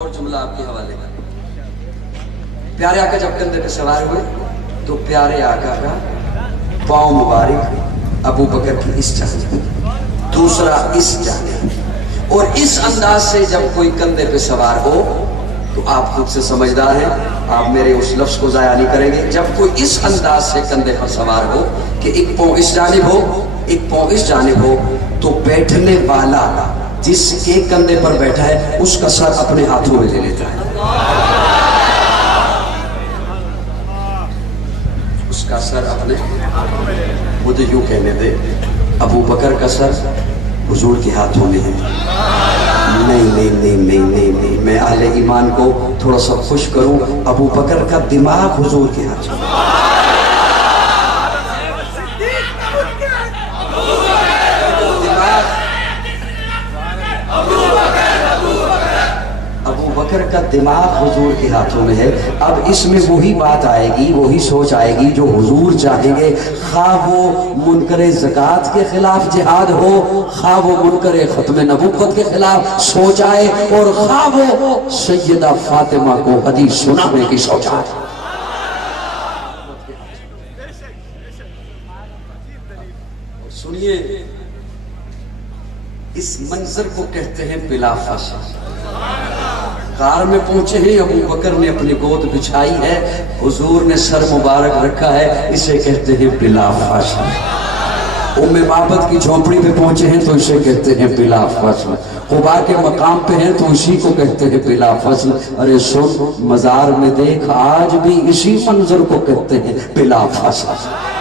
اور جملہ آپ کے حوالے کا۔ پیارے آقا جب کندھے پہ سوار ہوئے تو پیارے آقا کا پاؤں مبارک ابو بکر کی اس جانب، دوسرا اس جانب، اور اس انداز سے جب کوئی کندھے پہ سوار ہو تو آپ خود سے سمجھدار ہیں، آپ میرے اس لفظ کو ضائع نہیں کریں گے، جب کوئی اس انداز سے کندھے پر سوار ہو کہ ایک پاؤں اس جانب ہو ایک پاؤں اس جانب ہو تو بیٹھنے والا جس کے کندھے پر بیٹھا ہے اس کا سر اپنے ہاتھوں میں لے لیتا ہے، اس کا سر اپنے، مجھے یوں کہنے دے ابو بکر کا سر حضور کے ہاتھوں میں ہے۔ نہیں نہیں نہیں نہیں نہیں نہیں، میں اہل ایمان کو تھوڑا سا خوش کروں، ابو بکر کا دماغ حضور کے ہاتھوں میں ہے۔ بکر کا دماغ حضور کے ہاتھوں میں ہے۔ اب اس میں وہی بات آئے گی، وہی سوچ آئے گی جو حضور چاہیں گے، خواہ وہ منکر زکوٰۃ کے خلاف جہاد ہو، خواہ وہ منکر ختم نبوت کے خلاف سوچ آئے، اور خواہ وہ سیدہ فاطمہ کو حدیث سنانے کی سوچ آئے۔ سنیے، اس منظر کو کہتے ہیں بلا فاصلہ۔ کار میں پہنچے ہیں، ابو بکر نے اپنی گود بچھائی ہے، حضور نے سر مبارک رکھا ہے، اسے کہتے ہیں بلا فاصلہ۔ ام معبد کی جھونپڑی پہ پہنچے ہیں تو اسے کہتے ہیں بلا فاصلہ۔ قباء کے مقام پہ ہیں تو اسی کو کہتے ہیں بلا فاصلہ۔ ارے سن، مزار میں دیکھ، آج بھی اسی منظر کو کہتے ہیں بلا فاصلہ۔